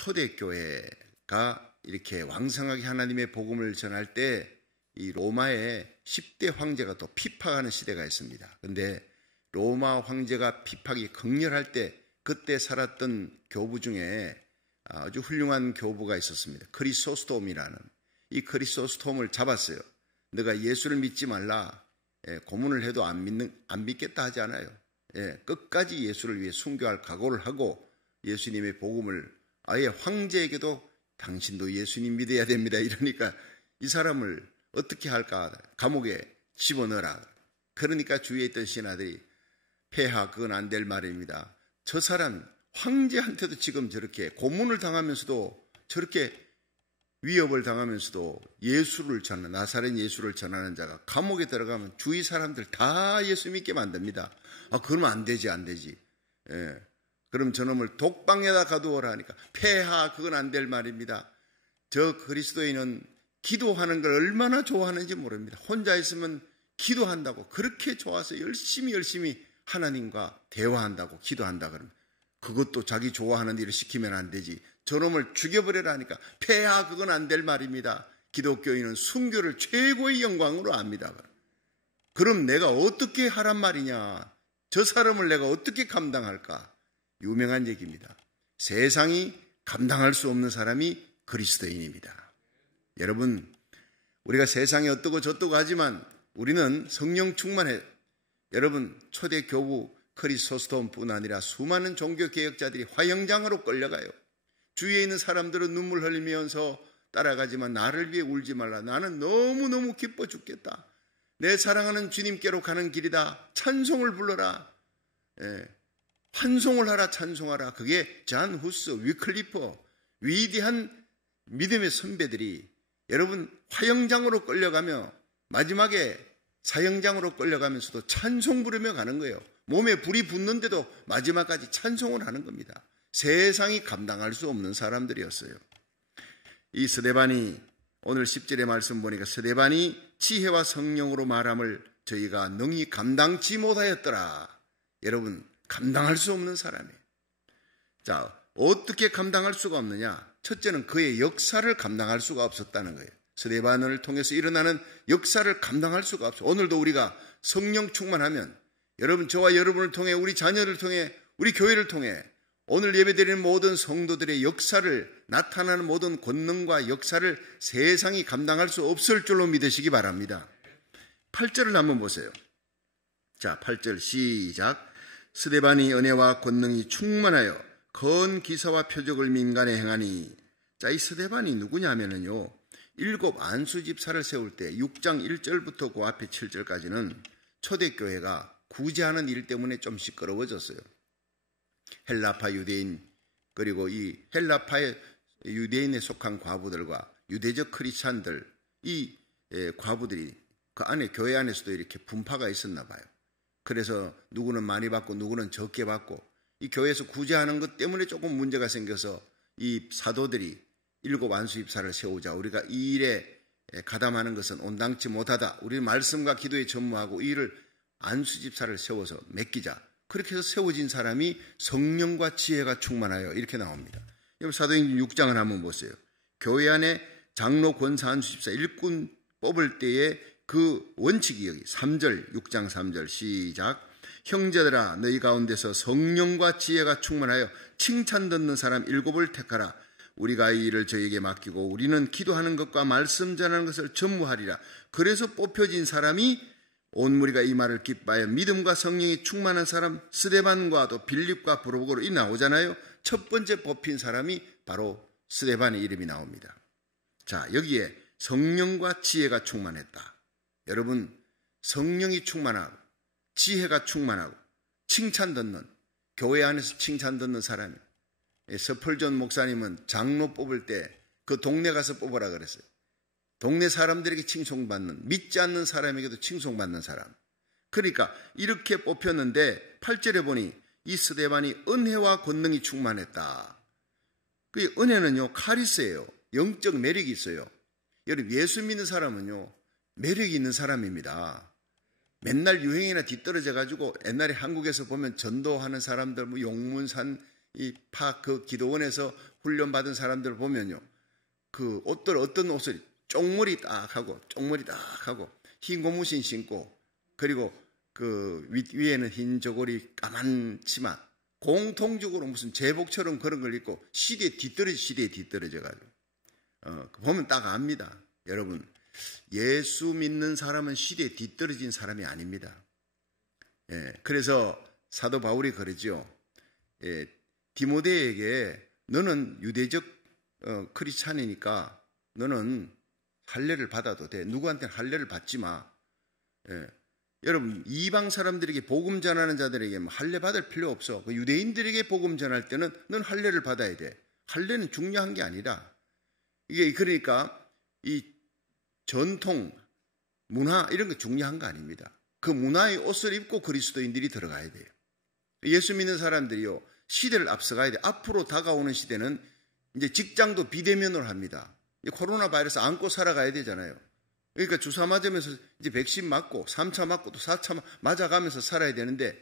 초대교회가 이렇게 왕성하게 하나님의 복음을 전할 때 이 로마의 10대 황제가 또 핍박하는 시대가 있습니다. 그런데 로마 황제가 핍박이 극렬할 때 그때 살았던 교부 중에 아주 훌륭한 교부가 있었습니다. 크리소스톰이라는. 이 크리소스톰을 잡았어요. 너가 예수를 믿지 말라. 고문을 해도 안 믿겠다 하지 않아요. 끝까지 예수를 위해 순교할 각오를 하고 예수님의 복음을 아예 황제에게도 당신도 예수님 믿어야 됩니다. 이러니까 이 사람을 어떻게 할까? 감옥에 집어넣어라. 그러니까 주위에 있던 신하들이 폐하 그건 안 될 말입니다. 저 사람 황제한테도 지금 저렇게 고문을 당하면서도 저렇게 위협을 당하면서도 예수를 전하는 나사렛 예수를 전하는 자가 감옥에 들어가면 주위 사람들 다 예수 믿게 만듭니다. 그러면 안 되지. 그럼 저놈을 독방에다 가두어라 하니까 폐하 그건 안 될 말입니다. 저 그리스도인은 기도하는 걸 얼마나 좋아하는지 모릅니다. 혼자 있으면 기도한다고 그렇게 좋아서 열심히 하나님과 대화한다고 기도한다 그러면 그것도 자기 좋아하는 일을 시키면 안 되지. 저놈을 죽여버려라 하니까 폐하 그건 안 될 말입니다. 기독교인은 순교를 최고의 영광으로 압니다. 그럼 내가 어떻게 하란 말이냐. 저 사람을 내가 어떻게 감당할까. 유명한 얘기입니다. 세상이 감당할 수 없는 사람이 그리스도인입니다. 여러분, 우리가 세상에 어떠고 저떠고 하지만 우리는 성령 충만해. 여러분, 초대 교부 크리소스톰뿐 아니라 수많은 종교개혁자들이 화형장으로 끌려가요. 주위에 있는 사람들은 눈물 흘리면서 따라가지만 나를 위해 울지 말라. 나는 너무너무 기뻐 죽겠다. 내 사랑하는 주님께로 가는 길이다. 찬송을 불러라. 환송을 하라. 찬송하라. 그게 잔 후스, 위클리프 위대한 믿음의 선배들이 여러분 화형장으로 끌려가며 마지막에 사형장으로 끌려가면서도 찬송 부르며 가는 거예요. 몸에 불이 붙는데도 마지막까지 찬송을 하는 겁니다. 세상이 감당할 수 없는 사람들이었어요. 이 스데반이 오늘 10절의 말씀 보니까 스데반이 지혜와 성령으로 말함을 저희가 능히 감당치 못하였더라. 여러분 감당할 수 없는 사람이에요. 자, 어떻게 감당할 수가 없느냐? 첫째는 그의 역사를 감당할 수가 없었다는 거예요. 스데반을 통해서 일어나는 역사를 감당할 수가 없어요. 오늘도 우리가 성령 충만하면 여러분 저와 여러분을 통해 우리 자녀를 통해 우리 교회를 통해 오늘 예배드리는 모든 성도들의 역사를 나타나는 모든 권능과 역사를 세상이 감당할 수 없을 줄로 믿으시기 바랍니다. 8절을 한번 보세요. 자, 8절 시작. 스데반이 은혜와 권능이 충만하여 건 기사와 표적을 민간에 행하니. 자, 이 스데반이 누구냐면요. 7 안수 집사를 세울 때 6장 1절부터 그 앞에 7절까지는 초대교회가 구제하는 일 때문에 좀 시끄러워졌어요. 헬라파 유대인 그리고 이 헬라파의 유대인에 속한 과부들과 유대적 크리스찬들 이 과부들이 그 안에 교회 안에서도 이렇게 분파가 있었나 봐요. 그래서 누구는 많이 받고 누구는 적게 받고 이 교회에서 구제하는 것 때문에 조금 문제가 생겨서 이 사도들이 7 안수 집사를 세우자. 우리가 이 일에 가담하는 것은 온당치 못하다. 우리는 말씀과 기도에 전무하고 이 일을 안수 집사를 세워서 맡기자. 그렇게 해서 세워진 사람이 성령과 지혜가 충만하여 이렇게 나옵니다. 여러분 사도행전 6장을 한번 보세요. 교회 안에 장로 권사 안수 집사 일꾼 뽑을 때의 그 원칙이 여기 3절 6장 3절 시작. 형제들아 너희 가운데서 성령과 지혜가 충만하여 칭찬 듣는 사람 7을 택하라. 우리가 이 일을 저에게 맡기고 우리는 기도하는 것과 말씀 전하는 것을 전무하리라. 그래서 뽑혀진 사람이 온 무리가 이 말을 기뻐하여 믿음과 성령이 충만한 사람 스데반과 또 빌립과 브로보고로 이 나오잖아요. 첫 번째 뽑힌 사람이 바로 스데반의 이름이 나옵니다. 자, 여기에 성령과 지혜가 충만했다. 여러분 성령이 충만하고 지혜가 충만하고 칭찬 듣는 교회 안에서 칭찬 듣는 사람이 서펄전 목사님은 장로 뽑을 때 그 동네 가서 뽑으라 그랬어요. 동네 사람들에게 칭송받는 믿지 않는 사람에게도 칭송받는 사람. 그러니까 이렇게 뽑혔는데 8절에 보니 이 스데반이 은혜와 권능이 충만했다. 그 은혜는요 카리스예요. 영적 매력이 있어요. 여러분 예수 믿는 사람은요 매력이 있는 사람입니다. 맨날 유행이나 뒤떨어져 가지고 옛날에 한국에서 보면 전도하는 사람들 뭐 용문산 그 기도원에서 훈련받은 사람들을 보면요. 그 어떤 옷을 쪽머리 딱 하고 흰 고무신 신고 그리고 그 위에는 흰 저고리 까만 치마 공통적으로 무슨 제복처럼 그런 걸 입고 시대에 뒤떨어져 가지고 보면 딱 압니다. 여러분 예수 믿는 사람은 시대에 뒤떨어진 사람이 아닙니다. 예, 그래서 사도 바울이 그러죠. 예, 디모데에게 너는 유대적 크리스찬이니까 너는 할례를 받아도 돼. 누구한테는 할례를 받지 마. 예, 여러분 이방 사람들에게 복음 전하는 자들에게 할례 받을 필요 없어. 그 유대인들에게 복음 전할 때는 넌 할례를 받아야 돼. 할례는 중요한 게 아니라 이게 그러니까 이 전통 문화 이런 거 중요한 거 아닙니다. 그 문화의 옷을 입고 그리스도인들이 들어가야 돼요. 예수 믿는 사람들이요 시대를 앞서가야 돼. 앞으로 다가오는 시대는 이제 직장도 비대면으로 합니다. 코로나 바이러스 안고 살아가야 되잖아요. 그러니까 주사 맞으면서 이제 백신 맞고 3차 맞고 또 4차 맞아가면서 살아야 되는데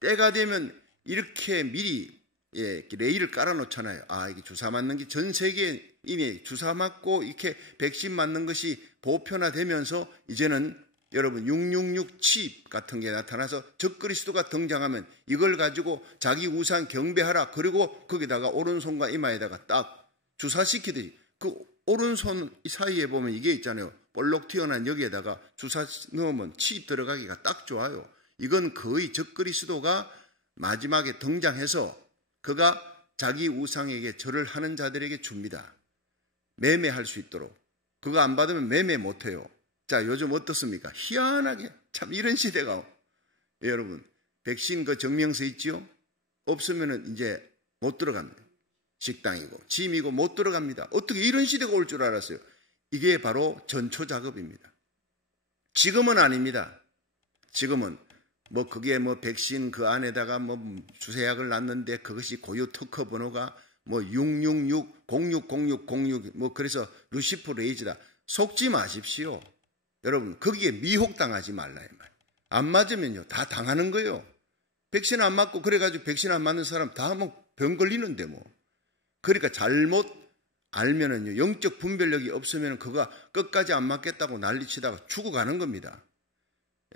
때가 되면 이렇게 미리 레일을 깔아놓잖아요. 이게 주사 맞는 게 전 세계에 이미 주사 맞고 이렇게 백신 맞는 것이 보편화되면서 이제는 여러분 666 칩 같은 게 나타나서 적그리스도가 등장하면 이걸 가지고 자기 우상 경배하라. 그리고 거기다가 오른손과 이마에다가 딱 주사시키듯이 그 오른손 사이에 보면 이게 있잖아요. 볼록 튀어나온 여기에다가 주사 넣으면 칩 들어가기가 딱 좋아요. 이건 거의 적그리스도가 마지막에 등장해서 그가 자기 우상에게 절을 하는 자들에게 줍니다. 매매할 수 있도록. 그거 안 받으면 매매 못해요. 자, 요즘 어떻습니까? 희한하게 참 이런 시대가 여러분 백신 그 증명서 있지요? 없으면은 이제 못 들어갑니다. 식당이고 짐이고 못 들어갑니다. 어떻게 이런 시대가 올 줄 알았어요? 이게 바로 전초 작업입니다. 지금은 아닙니다. 지금은 그게 백신 그 안에다가 주사약을 놨는데 그것이 고유 특허 번호가 666 060606 그래서 루시프 레이즈다. 속지 마십시오. 여러분 거기에 미혹당하지 말라 이 말. 안 맞으면요 다 당하는 거예요. 백신 안 맞고 그래가지고 백신 안 맞는 사람 다 병 걸리는데 그러니까 잘못 알면은요 영적 분별력이 없으면 그거 끝까지 안 맞겠다고 난리치다가 죽어가는 겁니다.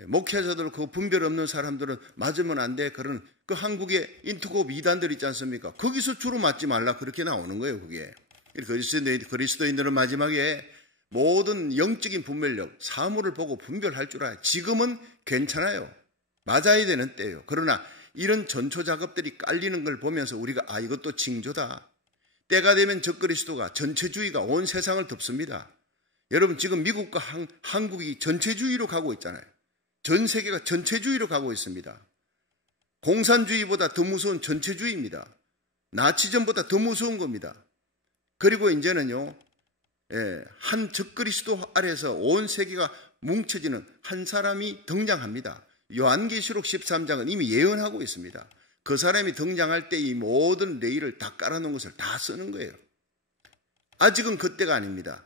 목회자들 그 분별 없는 사람들은 맞으면 안 돼. 그런 그 한국의 인투급 이단들 있지 않습니까? 거기서 주로 맞지 말라 그렇게 나오는 거예요. 그게 그리스도인들은 마지막에 모든 영적인 분별력, 사물을 보고 분별할 줄 알아요. 지금은 괜찮아요. 맞아야 되는 때예요. 그러나 이런 전초 작업들이 깔리는 걸 보면서 우리가 이것도 징조다. 때가 되면 적그리스도가 전체주의가 온 세상을 덮습니다. 여러분 지금 미국과 한국이 전체주의로 가고 있잖아요. 전 세계가 전체주의로 가고 있습니다. 공산주의보다 더 무서운 전체주의입니다. 나치즘보다 더 무서운 겁니다. 그리고 이제는요. 한 적그리스도 아래서 온 세계가 뭉쳐지는 한 사람이 등장합니다. 요한계시록 13장은 이미 예언하고 있습니다. 그 사람이 등장할 때 이 모든 레일을 다 깔아놓은 것을 다 쓰는 거예요. 아직은 그때가 아닙니다.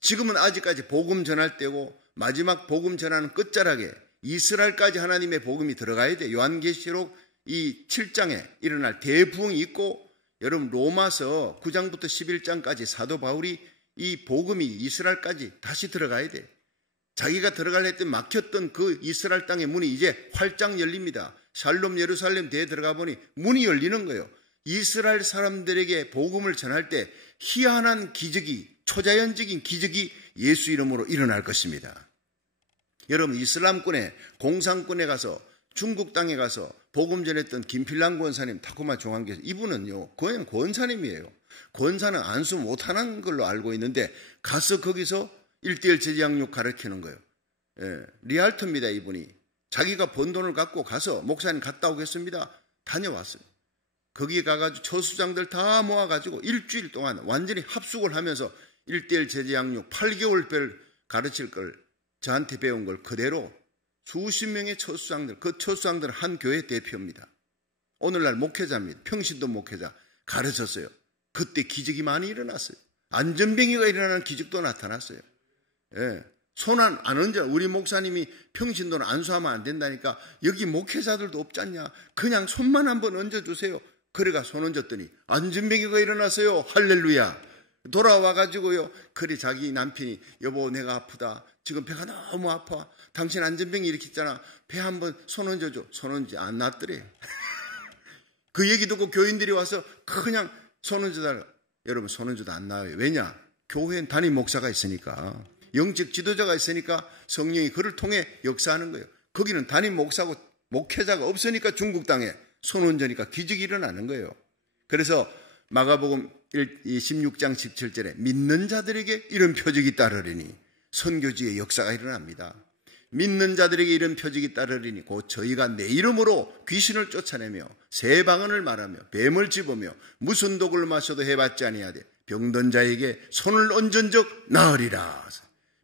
지금은 아직까지 복음 전할 때고 마지막 복음 전하는 끝자락에 이스라엘까지 하나님의 복음이 들어가야 돼. 요한계시록 이 7장에 일어날 대부흥이 있고 여러분 로마서 9장부터 11장까지 사도 바울이 이 복음이 이스라엘까지 다시 들어가야 돼. 자기가 들어갈 때 막혔던 그 이스라엘 땅의 문이 이제 활짝 열립니다. 샬롬 예루살렘 대에 들어가 보니 문이 열리는 거예요. 이스라엘 사람들에게 복음을 전할 때 희한한 기적이 초자연적인 기적이 예수 이름으로 일어날 것입니다. 여러분 이슬람권에 공산권에 가서 중국 땅에 가서 복음 전했던 김필남 권사님 타코마 종안교사 이분은요 그냥 권사님이에요. 권사는 안수 못하는 걸로 알고 있는데 가서 거기서 1:1 제지양육 가르치는 거예요. 리알터입니다. 이분이 자기가 번 돈을 갖고 가서 목사님 갔다 오겠습니다. 다녀왔어요. 거기 가가지고 처수장들 다 모아가지고 일주일 동안 완전히 합숙을 하면서 1:1 제지양육 8개월별 가르칠 걸 저한테 배운 걸 그대로 수십 명의 처수장들, 그 처수장들은 한 교회 대표입니다. 오늘날 목회자입니다. 평신도 목회자 가르쳤어요. 그때 기적이 많이 일어났어요. 안전병이가 일어나는 기적도 나타났어요. 손 안 얹어. 우리 목사님이 평신도는 안수하면 안 된다니까 여기 목회자들도 없지 않냐. 그냥 손만 한번 얹어주세요. 그래가 손 얹었더니 안전병이가 일어났어요. 할렐루야. 돌아와가지고요. 그래 자기 남편이 여보 내가 아프다. 지금 배가 너무 아파. 당신 안전병이 이렇게 있잖아. 배 한번 손 얹어줘. 손 얹지 안 놨더래. 그 얘기 듣고 교인들이 와서 그냥 손 얹어달라. 여러분 손 얹어도 안 나와요. 왜냐? 교회엔 담임 목사가 있으니까. 영적 지도자가 있으니까 성령이 그를 통해 역사하는 거예요. 거기는 담임 목사고 목회자가 없으니까 중국 땅에 손 얹으니까 기적이 일어나는 거예요. 그래서 마가복음 16장 17절에 믿는 자들에게 이런 표적이 따르리니 선교지의 역사가 일어납니다. 믿는 자들에게 이런 표적이 따르리니 곧 저희가 내 이름으로 귀신을 쫓아내며 새 방언을 말하며 뱀을 집으며 무슨 독을 마셔도 해봤지 아니하되 병든 자에게 손을 얹은 적 나으리라.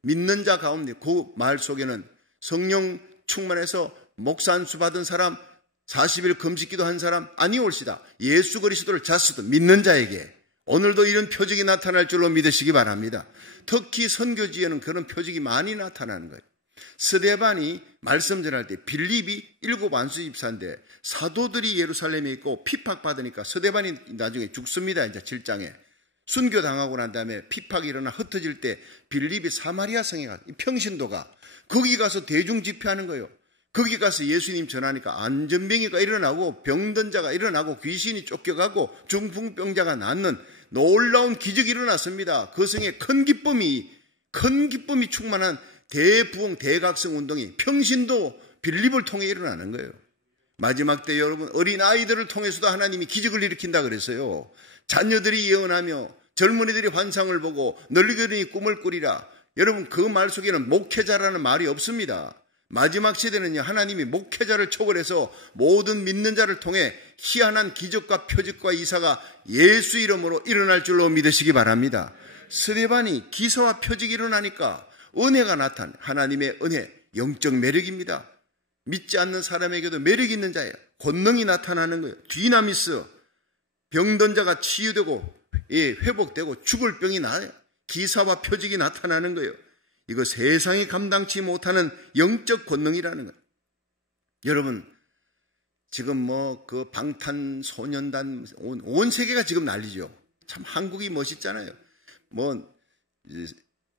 믿는 자 가운데 그 말 속에는 성령 충만해서 목사 안수 받은 사람 40일 금식기도 한 사람 아니올시다. 예수 그리스도를 자스도 믿는 자에게 오늘도 이런 표적이 나타날 줄로 믿으시기 바랍니다. 특히 선교지에는 그런 표적이 많이 나타나는 거예요. 스데반이 말씀 전할 때 빌립이 7 안수 집사인데 사도들이 예루살렘에 있고 핍박받으니까 스데반이 나중에 죽습니다. 이제 7장에. 순교당하고 난 다음에 핍박이 일어나 흩어질 때 빌립이 사마리아 성에 가서 평신도가 거기 가서 대중 집회하는 거예요. 거기 가서 예수님 전하니까 안전병이가 일어나고 병든 자가 일어나고 귀신이 쫓겨가고 중풍병자가 낫는 놀라운 기적이 일어났습니다. 그 성에 큰 기쁨이 충만한 대부흥 대각성 운동이 평신도 빌립을 통해 일어나는 거예요. 마지막 때 여러분 어린아이들을 통해서도 하나님이 기적을 일으킨다 그랬어요. 자녀들이 예언하며 젊은이들이 환상을 보고 늙은이들이 꿈을 꾸리라. 여러분 그 말 속에는 목회자라는 말이 없습니다. 마지막 시대는요 하나님이 목회자를 초월해서 모든 믿는 자를 통해 희한한 기적과 표적과 이사가 예수 이름으로 일어날 줄로 믿으시기 바랍니다. 스데반이 기사와 표적이 일어나니까 은혜가 나타나 하나님의 은혜 영적 매력입니다. 믿지 않는 사람에게도 매력 있는 자예요. 권능이 나타나는 거예요. 디나미스 병든 자가 치유되고 회복되고 죽을 병이 나아요. 기사와 표적이 나타나는 거예요. 이거 세상이 감당치 못하는 영적 권능이라는 거예요. 여러분 지금 그 방탄소년단 온 세계가 지금 난리죠. 참 한국이 멋있잖아요.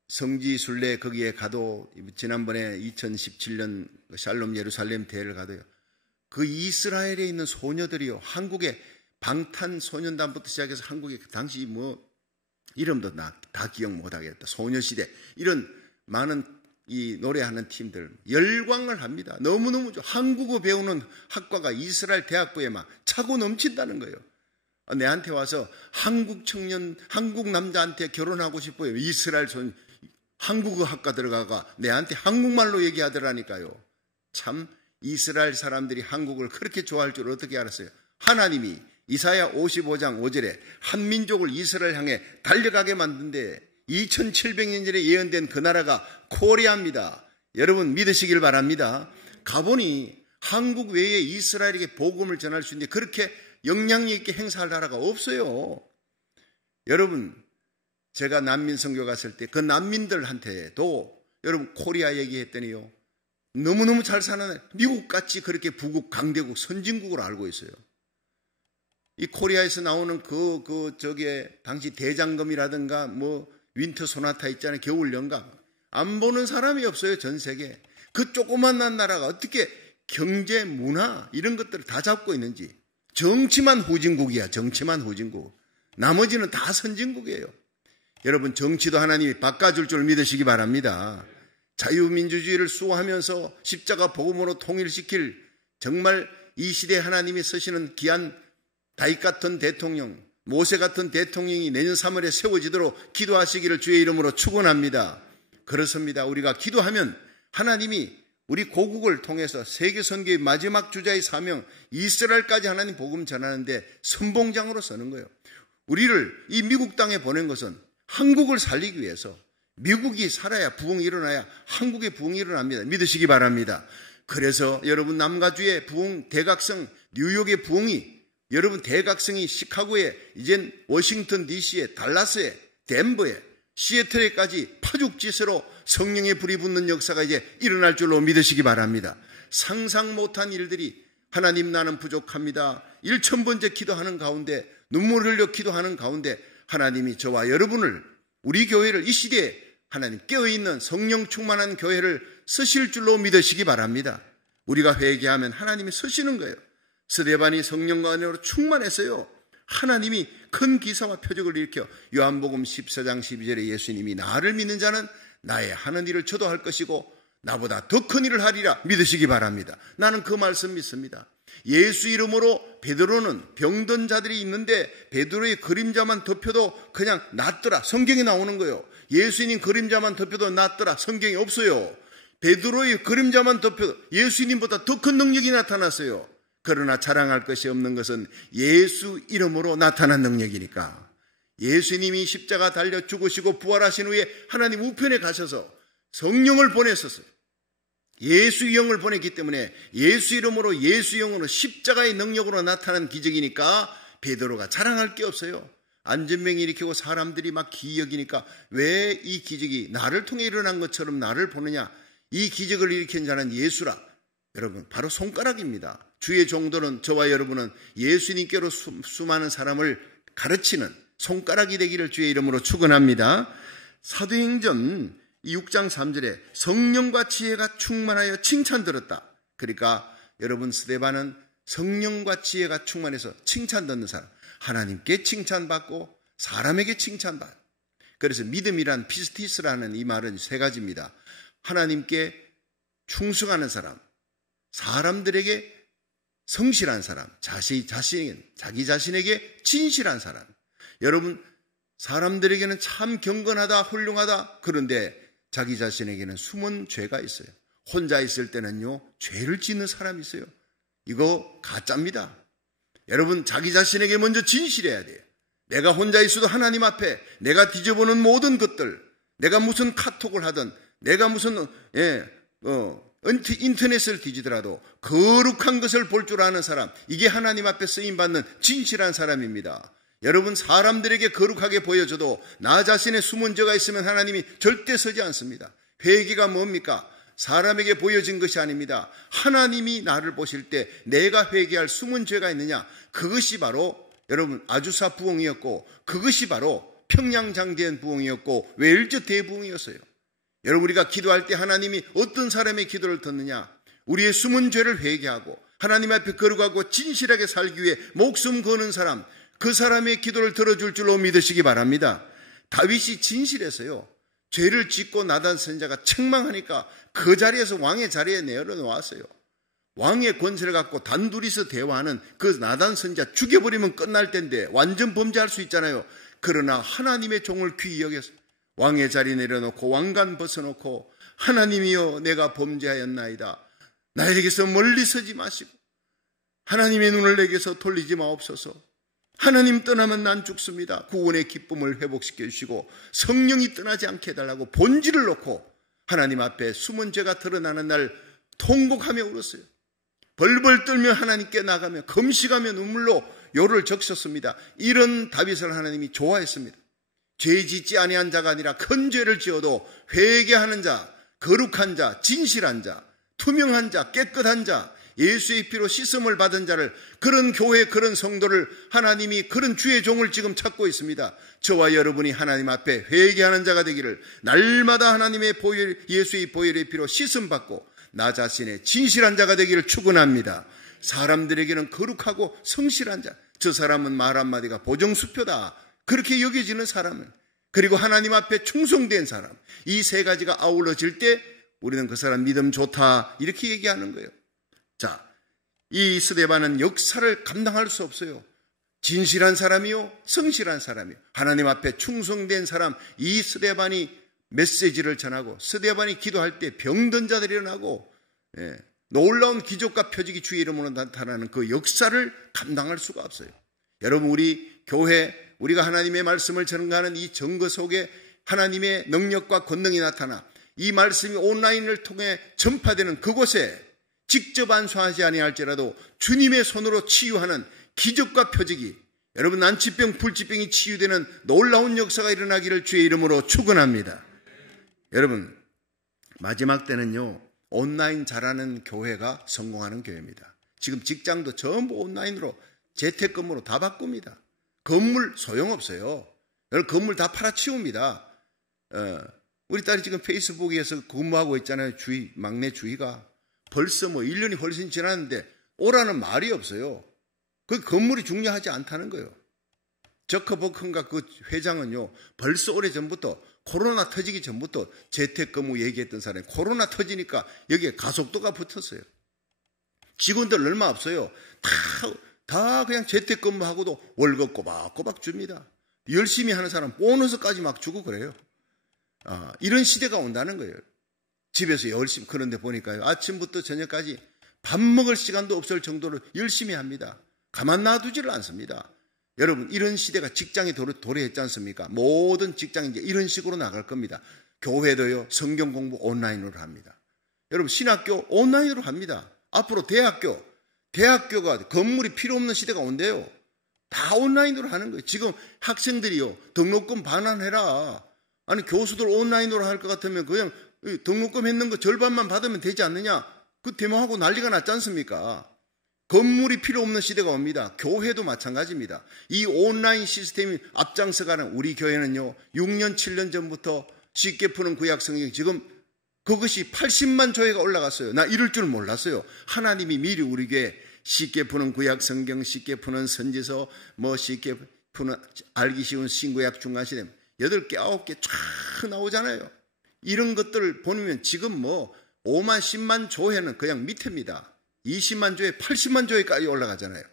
성지순례 거기에 가도 지난번에 2017년 샬롬 예루살렘 대회를 가도요. 그 이스라엘에 있는 소녀들이요. 한국에 방탄소년단부터 시작해서 한국에 당시 이름도 다 기억 못하겠다. 소녀시대 이런 많은 이 노래하는 팀들 열광을 합니다. 너무너무 좋아. 한국어 배우는 학과가 이스라엘 대학부에 막 차고 넘친다는 거예요. 내한테 와서 한국 청년, 한국 남자한테 결혼하고 싶어요. 이스라엘 한국어 학과 들어가가 내한테 한국말로 얘기하더라니까요. 참 이스라엘 사람들이 한국을 그렇게 좋아할 줄 어떻게 알았어요? 하나님이 이사야 55장 5절에 한민족을 이스라엘 향해 달려가게 만든데 2700년 전에 예언된 그 나라가 코리아입니다. 여러분 믿으시길 바랍니다. 가보니 한국 외에 이스라엘에게 복음을 전할 수 있는데 그렇게 영향력 있게 행사할 나라가 없어요. 여러분 제가 난민 선교 갔을 때 그 난민들한테도 여러분 코리아 얘기했더니요. 너무너무 잘 사는 미국같이 그렇게 부국 강대국 선진국으로 알고 있어요. 이 코리아에서 나오는 당시 대장금이라든가 윈터 소나타 있잖아요. 겨울 연가. 안 보는 사람이 없어요. 전 세계. 그 조그만한 나라가 어떻게 경제, 문화 이런 것들을 다 잡고 있는지. 정치만 후진국이야. 정치만 후진국. 나머지는 다 선진국이에요. 여러분 정치도 하나님이 바꿔줄 줄 믿으시기 바랍니다. 자유민주주의를 수호하면서 십자가 복음으로 통일시킬 정말 이 시대에 하나님이 쓰시는 귀한 다윗 같은 대통령, 모세 같은 대통령이 내년 3월에 세워지도록 기도하시기를 주의 이름으로 축원합니다. 그렇습니다. 우리가 기도하면 하나님이 우리 고국을 통해서 세계 선교의 마지막 주자의 사명 이스라엘까지 하나님 복음 전하는데 선봉장으로 서는 거예요. 우리를 이 미국 땅에 보낸 것은 한국을 살리기 위해서 미국이 살아야 부흥이 일어나야 한국의 부흥이 일어납니다. 믿으시기 바랍니다. 그래서 여러분 남가주의 부흥 대각성 뉴욕의 부흥이 여러분 대각성이 시카고에 이젠 워싱턴 DC에 달라스에 덴버에 시애틀에까지 파죽지세로 성령의 불이 붙는 역사가 이제 일어날 줄로 믿으시기 바랍니다. 상상 못한 일들이 하나님 나는 부족합니다. 1000번째 기도하는 가운데 눈물 흘려 기도하는 가운데 하나님이 저와 여러분을 우리 교회를 이 시대에 하나님 깨어있는 성령 충만한 교회를 쓰실 줄로 믿으시기 바랍니다. 우리가 회개하면 하나님이 쓰시는 거예요. 스데반이 성령과 은혜로 충만했어요. 하나님이 큰 기사와 표적을 일으켜 요한복음 14장 12절에 예수님이 나를 믿는 자는 나의 하는 일을 저도 할 것이고 나보다 더 큰 일을 하리라 믿으시기 바랍니다. 나는 그 말씀 믿습니다. 예수 이름으로 베드로는 병든 자들이 있는데 베드로의 그림자만 덮여도 그냥 낫더라. 성경에 나오는 거예요. 예수님 그림자만 덮여도 낫더라. 성경에 없어요. 베드로의 그림자만 덮여도 예수님보다 더 큰 능력이 나타났어요. 그러나 자랑할 것이 없는 것은 예수 이름으로 나타난 능력이니까. 예수님이 십자가 달려 죽으시고 부활하신 후에 하나님 우편에 가셔서 성령을 보내셨어요. 예수 영을 보냈기 때문에 예수 이름으로 예수 영으로 십자가의 능력으로 나타난 기적이니까 베드로가 자랑할 게 없어요. 안전병이 일으키고 사람들이 막 기여기니까 왜 이 기적이 나를 통해 일어난 것처럼 나를 보느냐. 이 기적을 일으킨 자는 예수라. 여러분 바로 손가락입니다. 주의 종들은 저와 여러분은 예수님께로 수많은 사람을 가르치는 손가락이 되기를 주의 이름으로 축원합니다. 사도행전 6장 3절에 성령과 지혜가 충만하여 칭찬 들었다. 그러니까 여러분 스데반은 성령과 지혜가 충만해서 칭찬 듣는 사람. 하나님께 칭찬받고 사람에게 칭찬받고. 그래서 믿음이란 피스티스라는 이 말은 세 가지입니다. 하나님께 충성하는 사람, 사람들에게 성실한 사람, 자기 자신에게 진실한 사람. 여러분 사람들에게는 참 경건하다, 훌륭하다. 그런데 자기 자신에게는 숨은 죄가 있어요. 혼자 있을 때는요 죄를 짓는 사람이 있어요. 이거 가짜입니다. 여러분 자기 자신에게 먼저 진실해야 돼요. 내가 혼자 있어도 하나님 앞에 내가 뒤져보는 모든 것들, 내가 무슨 카톡을 하든 내가 무슨 인터넷을 뒤지더라도 거룩한 것을 볼 줄 아는 사람, 이게 하나님 앞에 쓰임받는 진실한 사람입니다. 여러분 사람들에게 거룩하게 보여줘도 나 자신의 숨은 죄가 있으면 하나님이 절대 서지 않습니다. 회개가 뭡니까? 사람에게 보여진 것이 아닙니다. 하나님이 나를 보실 때 내가 회개할 숨은 죄가 있느냐, 그것이 바로 여러분 아주사 부흥이었고 그것이 바로 평양장대현 부흥이었고 웰즈 대부흥이었어요. 여러분 우리가 기도할 때 하나님이 어떤 사람의 기도를 듣느냐, 우리의 숨은 죄를 회개하고 하나님 앞에 거룩하고 진실하게 살기 위해 목숨 거는 사람, 그 사람의 기도를 들어줄 줄로 믿으시기 바랍니다. 다윗이 진실해서요 죄를 짓고 나단 선지자가 책망하니까 그 자리에서 왕의 자리에 내려놓았어요. 왕의 권세를 갖고 단둘이서 대화하는 그 나단 선지자 죽여버리면 끝날 텐데 완전 범죄할 수 있잖아요. 그러나 하나님의 종을 귀히 여겨서 왕의 자리 내려놓고 왕관 벗어놓고 하나님이여 내가 범죄하였나이다. 나에게서 멀리 서지 마시고 하나님의 눈을 내게서 돌리지 마옵소서. 하나님 떠나면 난 죽습니다. 구원의 기쁨을 회복시켜 주시고 성령이 떠나지 않게 해달라고 본질을 놓고 하나님 앞에 숨은 죄가 드러나는 날 통곡하며 울었어요. 벌벌 떨며 하나님께 나가며 금식하며 눈물로 요를 적셨습니다. 이런 다윗을 하나님이 좋아했습니다. 죄 짓지 아니한 자가 아니라 큰 죄를 지어도 회개하는 자, 거룩한 자, 진실한 자, 투명한 자, 깨끗한 자, 예수의 피로 씻음을 받은 자를, 그런 교회, 그런 성도를 하나님이 그런 주의 종을 지금 찾고 있습니다. 저와 여러분이 하나님 앞에 회개하는 자가 되기를, 날마다 하나님의 예수의 보혈의 피로 씻음 받고 나 자신의 진실한 자가 되기를 축원합니다. 사람들에게는 거룩하고 성실한 자, 저 사람은 말 한마디가 보정수표다, 그렇게 여겨지는 사람은, 그리고 하나님 앞에 충성된 사람, 이 세 가지가 아울러질 때 우리는 그 사람 믿음 좋다 이렇게 얘기하는 거예요. 자, 이 스데반은 역사를 감당할 수 없어요. 진실한 사람이요, 성실한 사람이요, 하나님 앞에 충성된 사람, 이 스데반이 메시지를 전하고 스데반이 기도할 때 병든 자들이 일어나고 놀라운 기적과 표적이 주의 이름으로 나타나는 그 역사를 감당할 수가 없어요. 여러분 우리 교회, 우리가 하나님의 말씀을 전가하는 이 정거 속에 하나님의 능력과 권능이 나타나 이 말씀이 온라인을 통해 전파되는 그곳에 직접 안수하지 아니할지라도 주님의 손으로 치유하는 기적과 표적이, 여러분 난치병, 불치병이 치유되는 놀라운 역사가 일어나기를 주의 이름으로 축원합니다. 여러분 마지막 때는요 온라인 잘하는 교회가 성공하는 교회입니다. 지금 직장도 전부 온라인으로 재택근무로 다 바꿉니다. 건물 소용없어요. 여러분 건물 다 팔아치웁니다. 우리 딸이 지금 페이스북에서 근무하고 있잖아요. 막내 주희가. 벌써 1년이 훨씬 지났는데 오라는 말이 없어요. 그 건물이 중요하지 않다는 거예요. 저커버크인가 그 회장은요, 벌써 오래전부터 코로나 터지기 전부터 재택근무 얘기했던 사람이 코로나 터지니까 여기에 가속도가 붙었어요. 직원들 얼마 없어요. 다 그냥 재택근무하고도 월급 꼬박꼬박 줍니다. 열심히 하는 사람 보너스까지 막 주고 그래요. 이런 시대가 온다는 거예요. 집에서 열심히. 그런데 보니까요, 아침부터 저녁까지 밥 먹을 시간도 없을 정도로 열심히 합니다. 가만 놔두지를 않습니다. 여러분, 이런 시대가 직장이 도래했지 않습니까? 모든 직장이 이제 이런 식으로 나갈 겁니다. 교회도요, 성경 공부 온라인으로 합니다. 여러분, 신학교 온라인으로 합니다. 앞으로 대학교가 건물이 필요 없는 시대가 온대요. 다 온라인으로 하는 거예요. 지금 학생들이요, 등록금 반환해라. 아니, 교수들 온라인으로 할 것 같으면 그냥 등록금 했는 거 절반만 받으면 되지 않느냐? 그 대모하고 난리가 났지 않습니까? 건물이 필요 없는 시대가 옵니다. 교회도 마찬가지입니다. 이 온라인 시스템이 앞장서가는 우리 교회는요, 6년, 7년 전부터 쉽게 푸는 구약 성경, 지금 그것이 80만 조회가 올라갔어요. 나 이럴 줄 몰랐어요. 하나님이 미리 우리 교회 쉽게 푸는 구약 성경, 쉽게 푸는 선지서, 쉽게 푸는 알기 쉬운 신구약 중간시대 8개, 9개 쫙 나오잖아요. 이런 것들을 보면 지금 5만, 10만 조회는 그냥 밑입니다. 20만 조회, 80만 조회까지 올라가잖아요.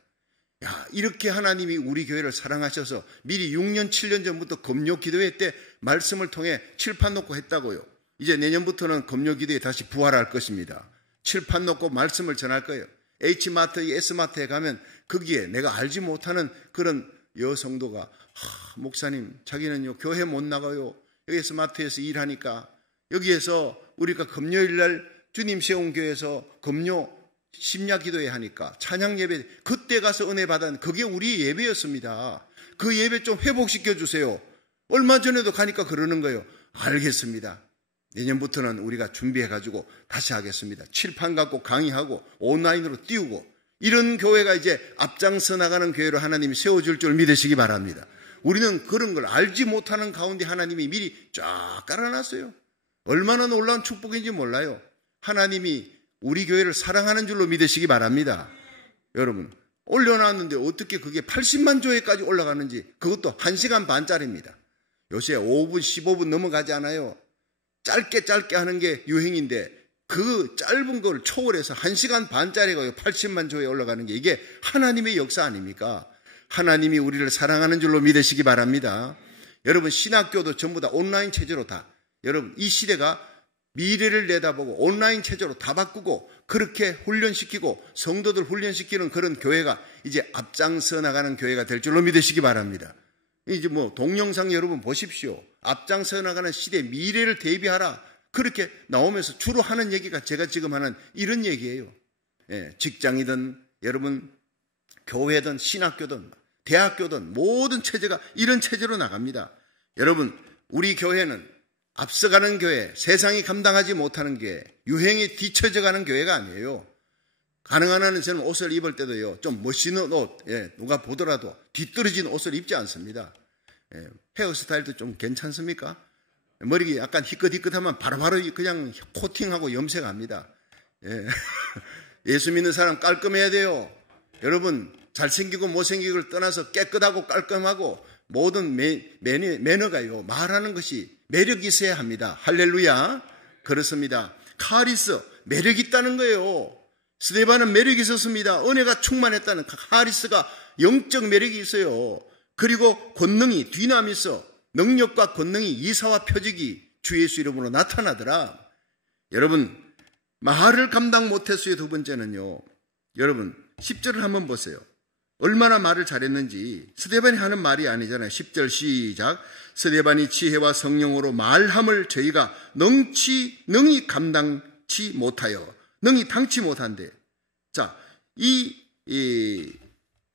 야, 이렇게 하나님이 우리 교회를 사랑하셔서 미리 6년, 7년 전부터 금요 기도회 때 말씀을 통해 칠판 놓고 했다고요. 이제 내년부터는 금요 기도회 다시 부활할 것입니다. 칠판 놓고 말씀을 전할 거예요. H마트, S마트에 가면 거기에 내가 알지 못하는 그런 여성도가 목사님, 자기는요 교회 못 나가요. 여기 S마트에서 일하니까 여기에서 우리가 금요일 날 주님 세운 교회에서 금요 심야 기도회 하니까 찬양 예배, 그때 가서 은혜 받은 그게 우리 예배였습니다. 그 예배 좀 회복시켜 주세요. 얼마 전에도 가니까 그러는 거예요. 알겠습니다. 내년부터는 우리가 준비해가지고 다시 하겠습니다. 칠판 갖고 강의하고 온라인으로 띄우고 이런 교회가 이제 앞장서 나가는 교회로 하나님이 세워줄 줄 믿으시기 바랍니다. 우리는 그런 걸 알지 못하는 가운데 하나님이 미리 쫙 깔아놨어요. 얼마나 놀라운 축복인지 몰라요. 하나님이 우리 교회를 사랑하는 줄로 믿으시기 바랍니다. 여러분, 올려놨는데 어떻게 그게 80만 조회까지 올라가는지, 그것도 1시간 반짜리입니다. 요새 5분, 15분 넘어가지 않아요. 짧게 하는 게 유행인데 그 짧은 걸 초월해서 1시간 반짜리가 80만 조회에 올라가는 게 이게 하나님의 역사 아닙니까? 하나님이 우리를 사랑하는 줄로 믿으시기 바랍니다. 여러분, 신학교도 전부 다 온라인 체제로 다, 여러분, 이 시대가 미래를 내다보고 온라인 체제로 다 바꾸고 그렇게 훈련시키고 성도들 훈련시키는 그런 교회가 이제 앞장서 나가는 교회가 될 줄로 믿으시기 바랍니다. 이제 동영상 여러분 보십시오. 앞장서 나가는 시대 미래를 대비하라. 그렇게 나오면서 주로 하는 얘기가 제가 지금 하는 이런 얘기예요. 직장이든 여러분 교회든 신학교든 대학교든 모든 체제가 이런 체제로 나갑니다. 여러분, 우리 교회는 앞서가는 교회, 세상이 감당하지 못하는 교회, 유행에 뒤처져 가는 교회가 아니에요. 가능한 한은 저는 옷을 입을 때도요, 좀 멋있는 옷, 누가 보더라도 뒤떨어진 옷을 입지 않습니다. 헤어스타일도 좀 괜찮습니까? 머리 약간 희끗희끗하면 바로바로 그냥 코팅하고 염색합니다. 예수 믿는 사람 깔끔해야 돼요. 여러분, 잘생기고 못생기고를 떠나서 깨끗하고 깔끔하고 모든 매너가요, 말하는 것이 매력이 있어야 합니다. 할렐루야. 그렇습니다. 카리스, 매력이 있다는 거예요. 스데반은 매력이 있었습니다. 은혜가 충만했다는 카리스가 영적 매력이 있어요. 그리고 권능이, 디나미스, 능력과 권능이 이사와 표적이 주 예수 이름으로 나타나더라. 여러분, 말을 감당 못했어요. 두 번째는요, 여러분 10절을 한번 보세요. 얼마나 말을 잘했는지. 스데반이 하는 말이 아니잖아요. 10절 시작. 스데반이 지혜와 성령으로 말함을 저희가 능히 감당치 못하여, 능히 당치 못한대. 자, 이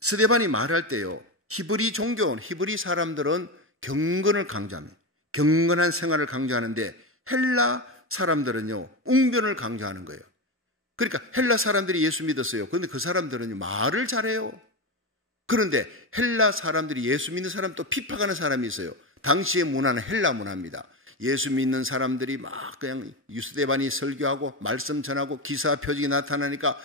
스데반이 말할 때요, 히브리 종교, 히브리 사람들은 경건을 강조합니다. 경건한 생활을 강조하는데 헬라 사람들은요, 웅변을 강조하는 거예요. 그러니까 헬라 사람들이 예수 믿었어요. 그런데 그 사람들은 말을 잘해요. 그런데 헬라 사람들이 예수 믿는 사람 또 핍박하는 사람이 있어요. 당시의 문화는 헬라 문화입니다. 예수 믿는 사람들이 막 그냥 스데반이 설교하고 말씀 전하고 기사 표적이 나타나니까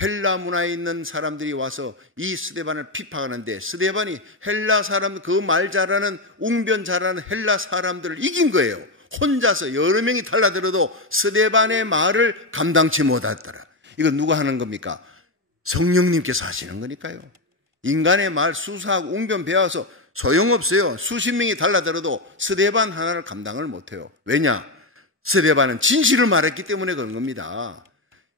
헬라 문화에 있는 사람들이 와서 이 스데반을 핍박하는데, 스데반이 헬라 사람, 그 말 잘하는, 웅변 잘하는 헬라 사람들을 이긴 거예요. 혼자서 여러 명이 달라들어도 스데반의 말을 감당치 못했더라. 이건 누가 하는 겁니까? 성령님께서 하시는 거니까요. 인간의 말 수사하고 웅변 배워서 소용없어요. 수십 명이 달라들어도 스데반 하나를 감당을 못해요. 왜냐? 스데반은 진실을 말했기 때문에 그런 겁니다.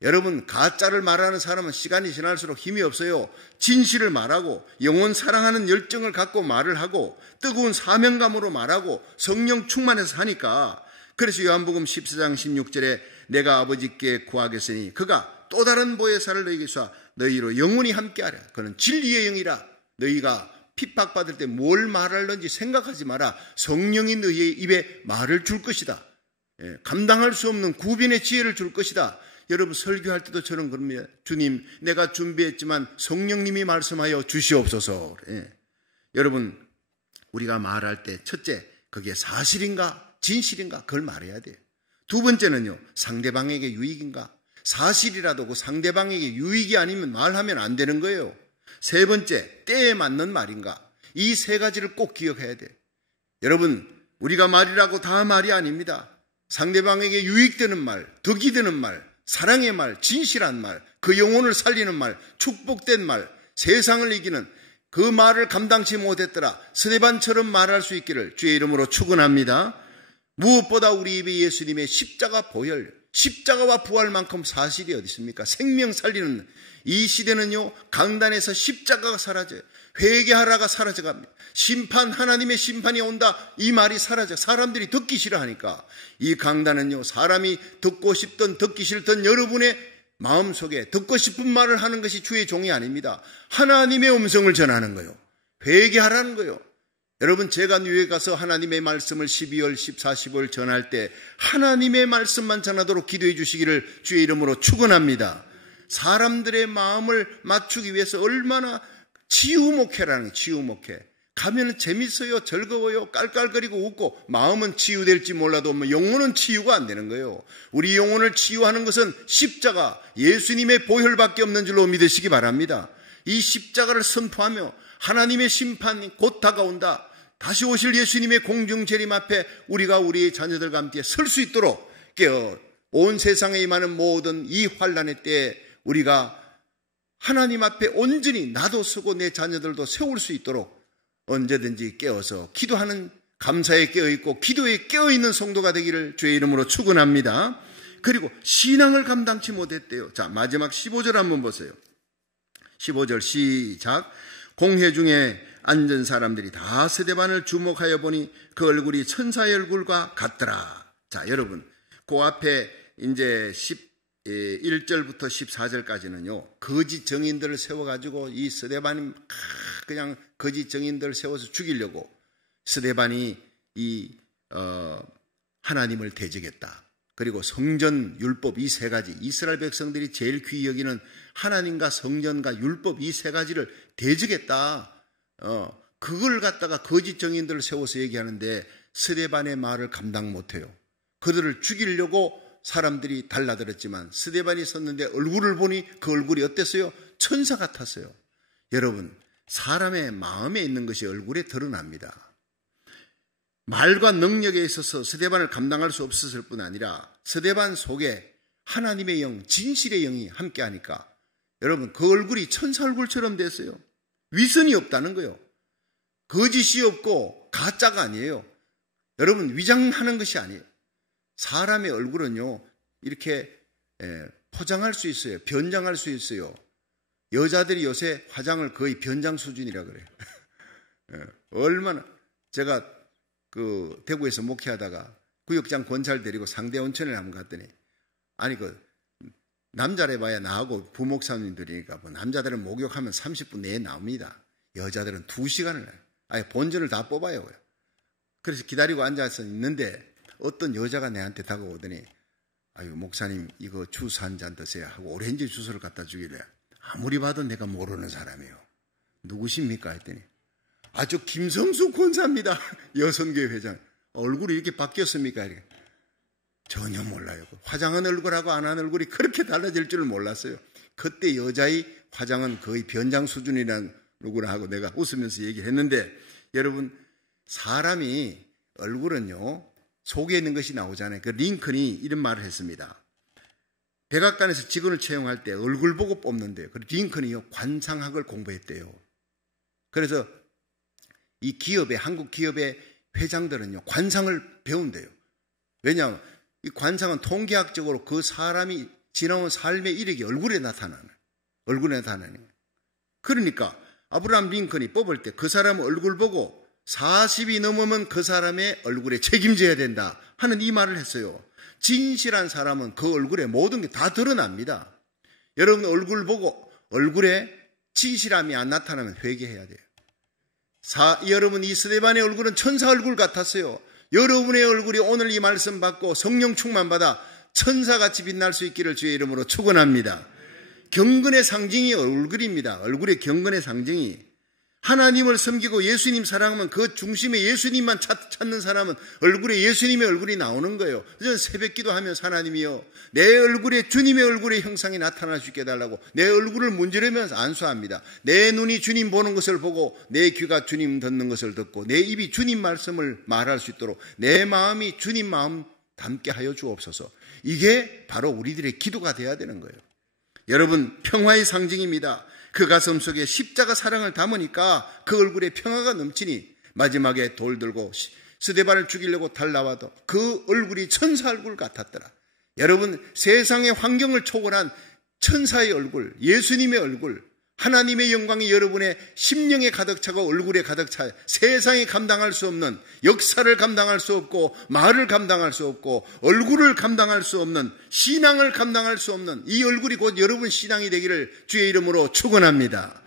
여러분, 가짜를 말하는 사람은 시간이 지날수록 힘이 없어요. 진실을 말하고 영혼 사랑하는 열정을 갖고 말을 하고 뜨거운 사명감으로 말하고 성령 충만해서 하니까, 그래서 요한복음 14장 16절에 내가 아버지께 구하겠으니 그가 또 다른 보혜사를 너희에게 쏴 너희로 영원히 함께하라. 그는 진리의 영이라. 너희가 핍박받을 때 뭘 말하는지 생각하지 마라. 성령이 너희의 입에 말을 줄 것이다. 감당할 수 없는 구변의 지혜를 줄 것이다. 여러분, 설교할 때도 저는 그럽니다. 주님, 내가 준비했지만 성령님이 말씀하여 주시옵소서. 여러분, 우리가 말할 때 첫째, 그게 사실인가 진실인가 그걸 말해야 돼요. 두 번째는요, 상대방에게 유익인가. 사실이라도 그 상대방에게 유익이 아니면 말하면 안 되는 거예요. 세 번째, 때에 맞는 말인가. 이 세 가지를 꼭 기억해야 돼요. 여러분, 우리가 말이라고 다 말이 아닙니다. 상대방에게 유익되는 말, 덕이 되는 말, 사랑의 말, 진실한 말, 그 영혼을 살리는 말, 축복된 말, 세상을 이기는 그 말을 감당치 못했더라. 스데반처럼 말할 수 있기를 주의 이름으로 축원합니다. 무엇보다 우리 입에 예수님의 십자가 보혈, 십자가와 부활만큼 사실이 어디 있습니까? 생명 살리는 이 시대는요, 강단에서 십자가가 사라져요. 회개하라가 사라져갑니다. 심판, 하나님의 심판이 온다, 이 말이 사라져. 사람들이 듣기 싫어하니까. 이 강단은요, 사람이 듣고 싶든 듣기 싫든 여러분의 마음속에 듣고 싶은 말을 하는 것이 주의 종이 아닙니다. 하나님의 음성을 전하는 거예요. 회개하라는 거예요. 여러분, 제가 뉴욕에 가서 하나님의 말씀을 12월, 14, 15일 전할 때 하나님의 말씀만 전하도록 기도해 주시기를 주의 이름으로 축원합니다. 사람들의 마음을 맞추기 위해서 얼마나 치유목회라는 거예요. 치유목회. 가면 재밌어요. 즐거워요. 깔깔거리고 웃고 마음은 치유될지 몰라도 영혼은 치유가 안 되는 거예요. 우리 영혼을 치유하는 것은 십자가, 예수님의 보혈밖에 없는 줄로 믿으시기 바랍니다. 이 십자가를 선포하며 하나님의 심판이 곧 다가온다. 다시 오실 예수님의 공중 재림 앞에 우리가 우리의 자녀들과 함께 설 수 있도록 깨어 온 세상에 임하는 모든 이 환난의 때에 우리가 하나님 앞에 온전히 나도 서고 내 자녀들도 세울 수 있도록 언제든지 깨어서 기도하는, 감사에 깨어있고 기도에 깨어있는 성도가 되기를 주의 이름으로 축원합니다. 그리고 신앙을 감당치 못했대요. 자, 마지막 15절 한번 보세요. 15절 시작. 공회 중에 앉은 사람들이 다 스데반을 주목하여 보니 그 얼굴이 천사의 얼굴과 같더라. 자, 여러분, 그 앞에 이제 1절부터 14절까지는요, 거짓 정인들을 세워가지고 이 스데반이 그냥 거짓 정인들을 세워서 죽이려고 스데반이 하나님을 대적했다. 그리고 성전, 율법 이 세 가지, 이스라엘 백성들이 제일 귀히 여기는 하나님과 성전과 율법 이 세 가지를 대적했다. 그걸 갖다가 거짓 정인들을 세워서 얘기하는데 스데반의 말을 감당 못해요. 그들을 죽이려고 사람들이 달라들었지만 스데반이 섰는데 얼굴을 보니 그 얼굴이 어땠어요? 천사 같았어요. 여러분, 사람의 마음에 있는 것이 얼굴에 드러납니다. 말과 능력에 있어서 스데반을 감당할 수 없었을 뿐 아니라 스데반 속에 하나님의 영, 진실의 영이 함께하니까 여러분, 그 얼굴이 천사 얼굴처럼 됐어요. 위선이 없다는 거예요. 거짓이 없고 가짜가 아니에요. 여러분, 위장하는 것이 아니에요. 사람의 얼굴은요, 이렇게 포장할 수 있어요. 변장할 수 있어요. 여자들이 요새 화장을 거의 변장 수준이라 그래요. 얼마나, 제가 대구에서 목회하다가 구역장 권찰 데리고 상대 온천에 한번 갔더니, 아니, 남자래 봐야 나하고 부목사님들이니까, 남자들은 목욕하면 30분 내에 나옵니다. 여자들은 2시간을, 아예 본전을 다 뽑아요. 그래서 기다리고 앉아서 있는데, 어떤 여자가 내한테 다가오더니, 아유, 목사님 이거 주스 한 잔 드세요 하고 오렌지 주스를 갖다 주길래 아무리 봐도 내가 모르는 사람이에요. 누구십니까 했더니 아주 김성수 권사입니다. 여성교회 회장. 얼굴이 이렇게 바뀌었습니까? 이렇게. 전혀 몰라요. 화장한 얼굴하고 안 한 얼굴이 그렇게 달라질 줄을 몰랐어요. 그때 여자의 화장은 거의 변장 수준이라는 얼굴을 하고 내가 웃으면서 얘기했는데, 여러분, 사람이 얼굴은요 속에 있는 것이 나오잖아요. 그 링컨이 이런 말을 했습니다. 백악관에서 직원을 채용할 때 얼굴 보고 뽑는데요. 그 링컨이요 관상학을 공부했대요. 그래서 이 기업의, 한국 기업의 회장들은요 관상을 배운대요. 왜냐하면 이 관상은 통계학적으로 그 사람이 지나온 삶의 이력이 얼굴에 나타나는 거예요. 그러니까 아브라함 링컨이 뽑을 때 그 사람 얼굴 보고 40이 넘으면 그 사람의 얼굴에 책임져야 된다 하는 이 말을 했어요. 진실한 사람은 그 얼굴에 모든 게 다 드러납니다. 여러분 얼굴 보고 얼굴에 진실함이 안 나타나면 회개해야 돼요. 여러분 이 스데반의 얼굴은 천사 얼굴 같았어요. 여러분의 얼굴이 오늘 이 말씀 받고 성령 충만 받아 천사같이 빛날 수 있기를 주의 이름으로 축원합니다. 경건의 상징이 얼굴입니다. 얼굴의 경건의 상징이. 하나님을 섬기고 예수님 사랑하면 그 중심에 예수님만 찾는 사람은 얼굴에 예수님의 얼굴이 나오는 거예요. 그래서 새벽기도 하면서 하나님이요 내 얼굴에 주님의 얼굴의 형상이 나타날 수 있게 해달라고 내 얼굴을 문지르면서 안수합니다. 내 눈이 주님 보는 것을 보고 내 귀가 주님 듣는 것을 듣고 내 입이 주님 말씀을 말할 수 있도록 내 마음이 주님 마음 담게 하여 주옵소서. 이게 바로 우리들의 기도가 돼야 되는 거예요. 여러분 평화의 상징입니다. 그 가슴 속에 십자가 사랑을 담으니까 그 얼굴에 평화가 넘치니 마지막에 돌 들고 스데반을 죽이려고 달라와도 그 얼굴이 천사 얼굴 같았더라. 여러분 세상의 환경을 초월한 천사의 얼굴, 예수님의 얼굴, 하나님의 영광이 여러분의 심령에 가득 차고 얼굴에 가득 차요. 세상이 감당할 수 없는, 역사를 감당할 수 없고 말을 감당할 수 없고 얼굴을 감당할 수 없는, 신앙을 감당할 수 없는 이 얼굴이 곧 여러분 신앙이 되기를 주의 이름으로 축원합니다.